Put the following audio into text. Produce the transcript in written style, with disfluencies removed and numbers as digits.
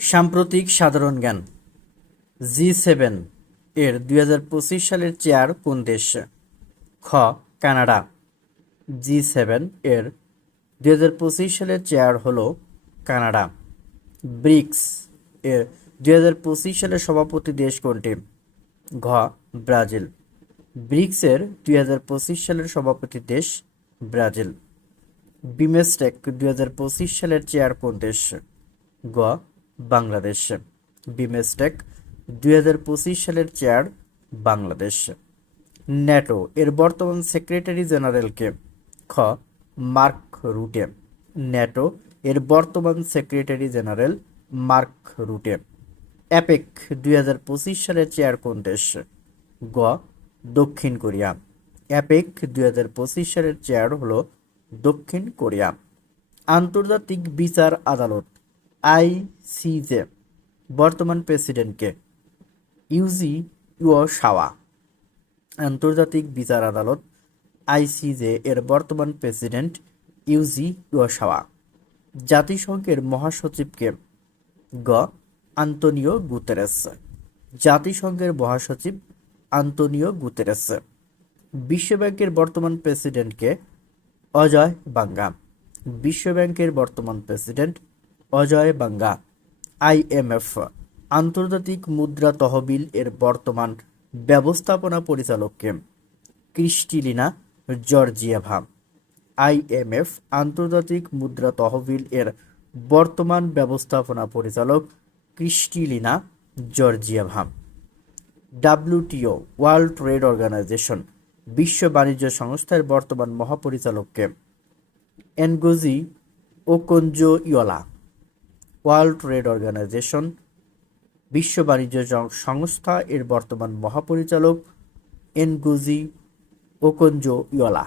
সাম্প্রতিক সাধারণ জ্ঞান। জি7 এর 2025 সালের চেয়ার কোন দেশ? খ. কানাডা। জি7 এর 2025 সালের চেয়ার হলো কানাডা। ব্রিক্স এর 2025 সালের সভাপতি দেশ কোনটি? ঘ. ব্রাজিল। ব্রিক্সের 2025 সালের সভাপতি দেশ ব্রাজিল। বিমস্টেক 2025 সালের চেয়ার কোন দেশ? গ. বাংলাদেশ। বিমস্টেক 2025 সালের চেয়ার বাংলাদেশ। ন্যাটো এর বর্তমান সেক্রেটারি জেনারেল কে? খ. মার্ক রুটে। ন্যাটো এর বর্তমান সেক্রেটারি জেনারেল মার্ক রুটে। অ্যাপেক 2025 সালের চেয়ার কোন দেশ? গ. দক্ষিণ কোরিয়া। অ্যাপেক 2025 সালের চেয়ার হলো দক্ষিণ কোরিয়া। আন্তর্জাতিক বিচার আদালত আইসিজে বর্তমান প্রেসিডেন্টকে? ইউজি ইয়োশিওয়া। আন্তর্জাতিক বিচার আদালত আইসিজে এর বর্তমান প্রেসিডেন্ট ইউজি ইয়োশিওয়া। জাতিসংঘের মহাসচিবকে? গ. Antonio Guterres. জাতিসংঘের মহাসচিব আন্তোনিও গুতেরেস। বিশ্বব্যাংকের বর্তমান প্রেসিডেন্টকে? অজয় বাঙ্গা। বিশ্বব্যাংকের বর্তমান প্রেসিডেন্ট অজয় বাঙ্গা। আইএমএফ আন্তর্জাতিক মুদ্রা তহবিল এর বর্তমান ব্যবস্থাপনা পরিচালককে? ক্রিস্টিলিনা জর্জিয়েভা। আইএমএফ আন্তর্জাতিক মুদ্রা তহবিল এর বর্তমান ব্যবস্থাপনা পরিচালক Kristalina Georgieva. WTO world trade organization বিশ্ব বাণিজ্য সংস্থার বর্তমান মহাপরিচালককে? Ngozi Okonjo-Iweala. World trade organization বিশ্ব বাণিজ্য সংস্থা এর বর্তমান মহাপরিচালক এনগোজি ওকোনজো-ইওয়ালা।